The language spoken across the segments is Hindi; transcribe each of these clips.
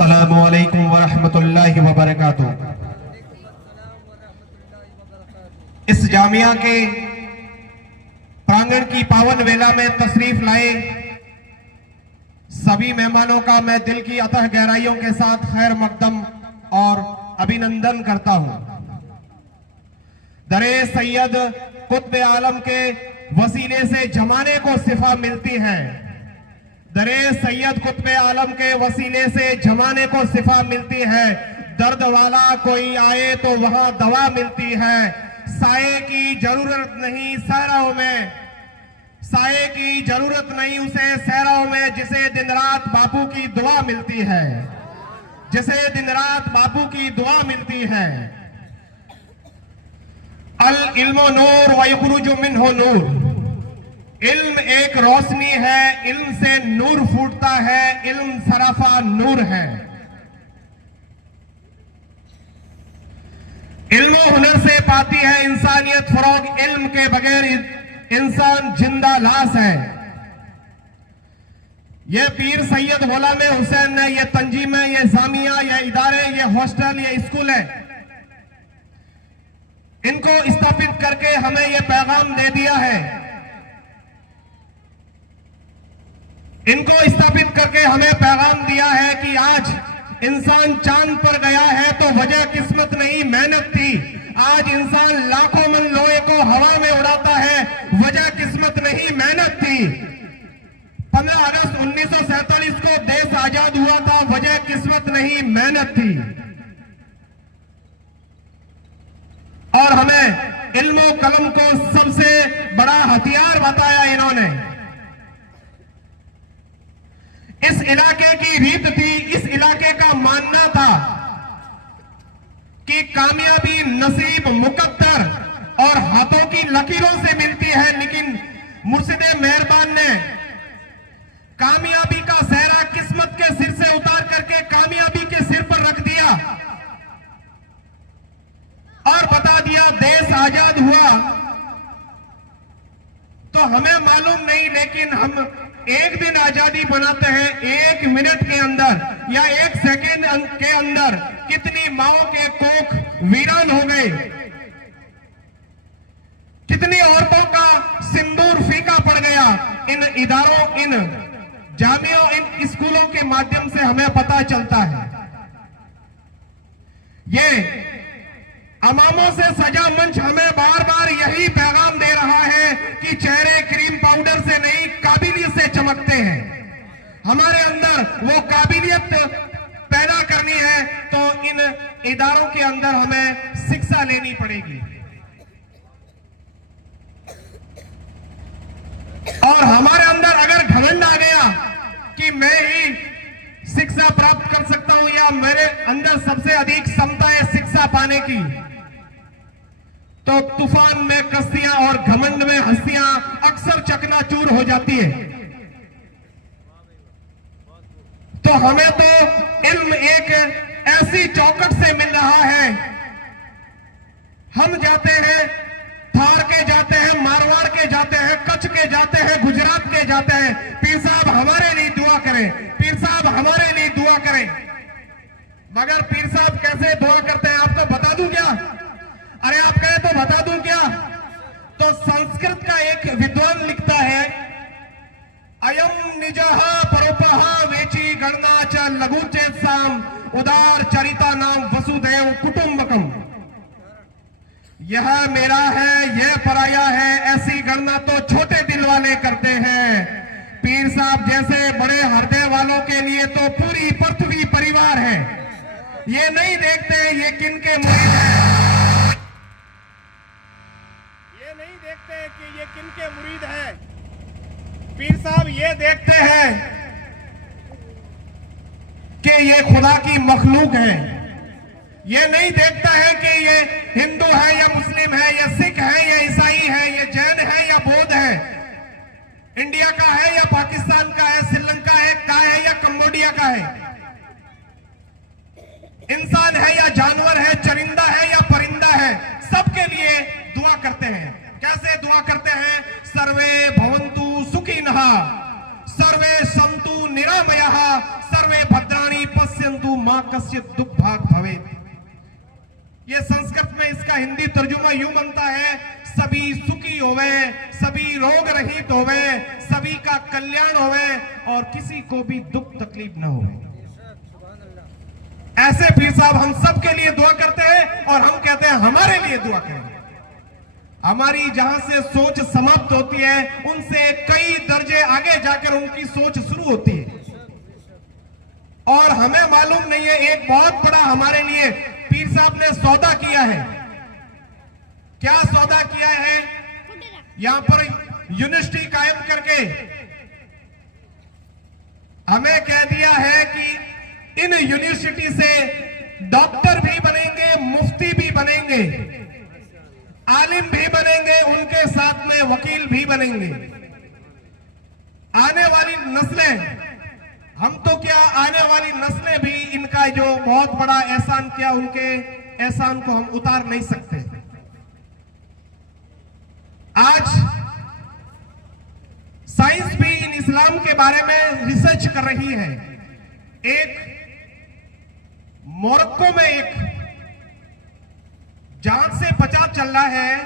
अस्सलामु अलैकुम वरहमतुल्लाहि वबरकातुह। इस जामिया के प्रांगण की पावन वेला में तशरीफ लाए सभी मेहमानों का मैं दिल की अतः गहराइयों के साथ खैर मकदम और अभिनंदन करता हूं। दरे सैयद कुतुब आलम के वसीले से जमाने को सिफा मिलती है। दरे सैयद कुतुब आलम के वसीले से जमाने को सिफा मिलती है। दर्द वाला कोई आए तो वहां दवा मिलती है। साये की जरूरत नहीं सहराओं में, साये की जरूरत नहीं उसे सहराओं में, जिसे दिन रात बापू की दुआ मिलती है, जिसे दिन रात बापू की दुआ मिलती है। अल इल्मो नूर व यखरुजु मिन्हु नूर। इल्म एक रोशनी है, इल्म से नूर फूटता है, इल्म सराफा नूर है। इल्म हुनर से पाती है इंसानियत फरोग, इल्म के बगैर इंसान जिंदा लाश है। ये पीर सैयद गुलाम हुसैन ने, ये तंजीम है, ये जामिया, ये इदारे, ये हॉस्टल, ये स्कूल है, इनको स्थापित करके हमें ये पैगाम दे दिया है। इनको स्थापित करके हमें पैगाम दिया है कि आज इंसान चांद पर गया है तो वजह किस्मत नहीं मेहनत थी। आज इंसान लाखों मन लोहे को हवा में उड़ाता है, वजह किस्मत नहीं मेहनत थी। 15 अगस्त 1947 को देश आजाद हुआ था, वजह किस्मत नहीं मेहनत थी। और हमें इल्मो कलम को सबसे बड़ा हथियार बताया इन्होंने। इस इलाके की रीत थी, इस इलाके का मानना था कि कामयाबी नसीब मुकद्दर और हाथों की लकीरों से मिलती है, लेकिन मुर्शिद मेहरबान ने कामयाबी का सहरा किस्मत के सिर से उतार करके कामयाबी के सिर पर रख दिया और बता दिया देश आजाद हुआ तो हमें मालूम नहीं, लेकिन हम एक दिन आजादी बनाते हैं, 1 मिनट के अंदर या 1 सेकेंड के अंदर कितनी माओं के कोख वीरान हो गए, कितनी औरतों का सिंदूर फीका पड़ गया। इन इदारों, इन जामियों, इन स्कूलों के माध्यम से हमें पता चलता है। ये अमामों से सजा मंच हमें बार बार यही पैगाम दे रहा है कि चेहरे क्रीम पाउडर से नहीं काबिलियत से चमकते हैं। हमारे अंदर वो काबिलियत पैदा करनी है तो इन इदारों के अंदर हमें शिक्षा लेनी पड़ेगी। और हमारे अंदर अगर घमंड आ गया कि मैं ही शिक्षा प्राप्त कर सकता हूं या मेरे अंदर सबसे अधिक क्षमता है शिक्षा पाने की, तो तूफान में कश्तियां और घमंड में हस्तियां अक्सर चकनाचूर हो जाती है। तो हमें तो इल्म एक ऐसी चौकट से मिल रहा है। हम जाते हैं, थार के जाते हैं, मारवाड़ के जाते हैं, कच्छ के जाते हैं, गुजरात के जाते हैं, पीर साहब हमारे लिए दुआ करें, पीर साहब हमारे लिए दुआ करें। मगर पीर साहब कैसे दुआ करते हैं आपको बता दूं क्या? अरे आप कहे तो बता दूं क्या? तो संस्कृत का एक विद्वान लिखता है, अयम निजहा परोपहा वेची गणना च लघु चेतसाम उदार चरिता नाम वसुदेव कुटुंबकम। यह मेरा है, यह पराया है, ऐसी गणना तो छोटे दिल वाले करते हैं। पीर साहब जैसे बड़े हृदय वालों के लिए तो पूरी पृथ्वी परिवार है। ये नहीं देखते ये किन के मुरीद हैं, ये नहीं देखते कि ये किन के मुरीद हैं। पीर साहब ये देखते हैं कि ये खुदा की मखलूक है। ये नहीं देखता है कि ये हिंदू है या मुस्लिम है या सिख है या ईसाई है या जैन है या बौद्ध है, इंडिया का है या पाकिस्तान का है, श्रीलंका का है या कंबोडिया का है, इंसान है या जानवर है, चरिंदा है या परिंदा है, सबके लिए दुआ करते हैं। कैसे दुआ करते हैं? सर्वे भवन्तु सुखिनः, सर्वे सन्तु निरामयाः, सर्वे भद्राणि पश्यन्तु पश्यन्तु मा कश्चित् दुख भाग भवेत्। ये संस्कृत में इसका हिंदी तर्जुमा यूं बनता है, सभी सुखी होवे, सभी रोग रहित होवे, सभी का कल्याण होवे और किसी को भी दुख तकलीफ न हो। ऐसे पीर साहब हम सब के लिए दुआ करते हैं और हम कहते हैं हमारे लिए दुआ करें। हमारी जहां से सोच समाप्त होती है उनसे कई दर्जे आगे जाकर उनकी सोच शुरू होती है और हमें मालूम नहीं है, एक बहुत बड़ा हमारे लिए पीर साहब ने सौदा किया है। क्या सौदा किया है? यहां पर यूनिवर्सिटी कायम करके हमें कह दिया है कि इन यूनिवर्सिटी से डॉक्टर भी बनेंगे, मुफ्ती भी बनेंगे, आलिम भी बनेंगे, उनके साथ में वकील भी बनेंगे। आने वाली नस्लें, हम तो क्या आने वाली नस्लें भी इनका जो बहुत बड़ा एहसान किया, उनके एहसान को हम उतार नहीं सकते। आज साइंस भी इन इस्लाम के बारे में रिसर्च कर रही है। एक मोरक्को में एक जांच से पता चल रहा है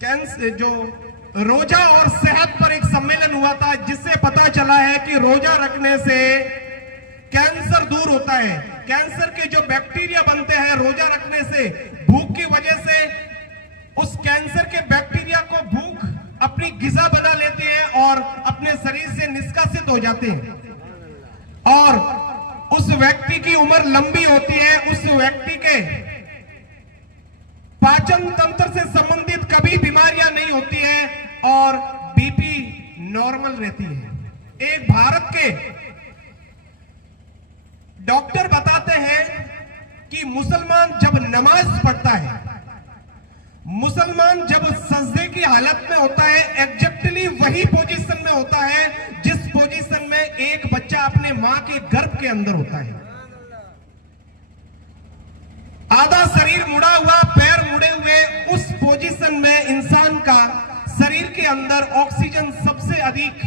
कैंसर, जो रोजा और सेहत पर एक सम्मेलन हुआ था जिससे पता चला है कि रोजा रखने से कैंसर दूर होता है। कैंसर के जो बैक्टीरिया बनते हैं रोजा रखने से, भूख की वजह से उस कैंसर के बैक्टीरिया को भूख अपनी गिजा बना लेती है और अपने शरीर से निष्कासित हो जाते हैं और उस व्यक्ति की उम्र लंबी होती है। उस व्यक्ति के पाचन तंत्र से संबंधित कभी बीमारियां नहीं होती है और बीपी नॉर्मल रहती है। एक भारत के डॉक्टर बताते हैं कि मुसलमान जब नमाज पढ़ता है, मुसलमान जब सजदे की हालत में होता है, एग्जैक्टली वही पोजीशन में होता है जिस पोजीशन में एक बच्चा अपने मां के गर्भ के अंदर होता है। आधा शरीर मुड़ा हुआ, पैर मुड़े हुए, उस पोजीशन में इंसान का शरीर के अंदर ऑक्सीजन सबसे अधिक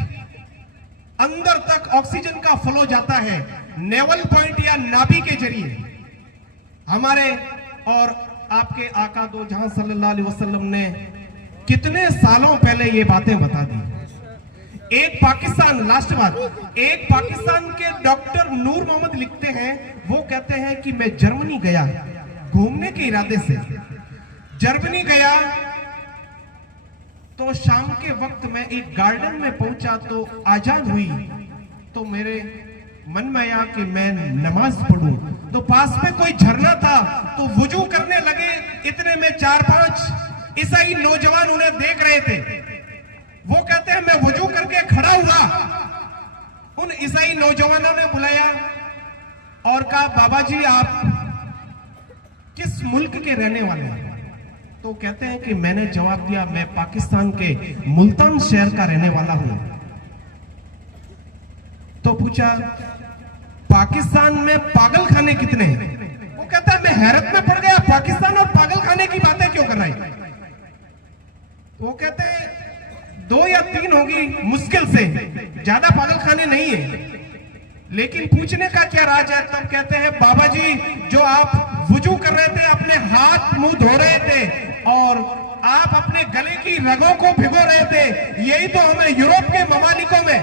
अंदर तक ऑक्सीजन का फ्लो जाता है नेवल पॉइंट या नाभि के जरिए। हमारे और आपके आका दो जहां सल्लल्लाहु अलैहि वसल्लम ने कितने सालों पहले ये बातें बता दी। एक पाकिस्तान, लास्ट बात, एक पाकिस्तान के डॉक्टर नूर मोहम्मद लिखते हैं, वो कहते हैं कि मैं जर्मनी गया घूमने के इरादे से। जर्मनी गया तो शाम के वक्त मैं एक गार्डन में पहुंचा तो आजान हुई, तो मेरे मन में आया कि मैं नमाज पढ़ूं। तो पास में कोई झरना था तो वुजू करने लगे। इतने में 4-5 ईसाई नौजवान उन्हें देख रहे थे। वो कहते हैं मैं वुजू करके खड़ा हुआ, उन ईसाई नौजवानों ने बुलाया और कहा बाबा जी आप किस मुल्क के रहने वाले हैं? तो कहते हैं कि मैंने जवाब दिया मैं पाकिस्तान के मुल्तान शहर का रहने वाला हूं। तो पूछा पाकिस्तान में पागल खाने कितने हैं? वो कहता है मैं हैरत में पड़ गया, पाकिस्तान और पागल खाने की बातें क्यों कर रहे हैं? वो कहते हैं 2 या 3 होगी मुश्किल से, ज्यादा पागल खाने नहीं है। लेकिन पूछने का क्या राज है? तब कहते हैं बाबा जी जो आप वुजू कर रहे थे, अपने हाथ मुंह धो रहे थे और आप अपने गले की रगों को भिगो रहे थे, यही तो हमें यूरोप के ममालिकों में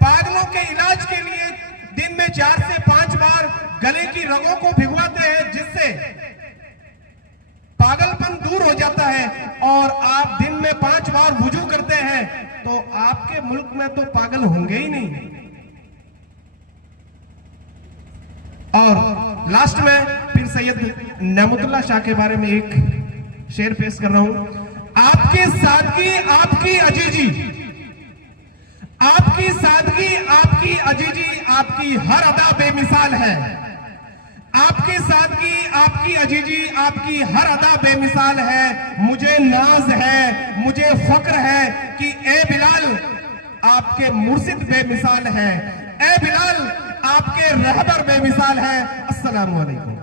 पागलों के इलाज के लिए दिन में 4 से 5 बार गले की रगों को भिगवाते हैं, जिससे पागलपन दूर हो जाता है। और आप दिन में 5 बार वुजू करते हैं तो आपके मुल्क में तो पागल होंगे ही नहीं। और लास्ट में फिर सैयद नेमतुल्लाह शाह के बारे में एक शेर पेश कर रहा हूं। आपकी सादगी आपकी अजीजी, आपकी सादगी आपकी अजीजी, आपकी हर अदा बेमिसाल है। आपकी सादगी आपकी अजीजी, आपकी हर अदा बेमिसाल है। मुझे नाज है, मुझे फक्र है कि ए बिलाल आपके मुर्शिद बेमिसाल है, ए बिलाल आपके रहबर बेमिसाल है। अस्सलामु अलैकुम।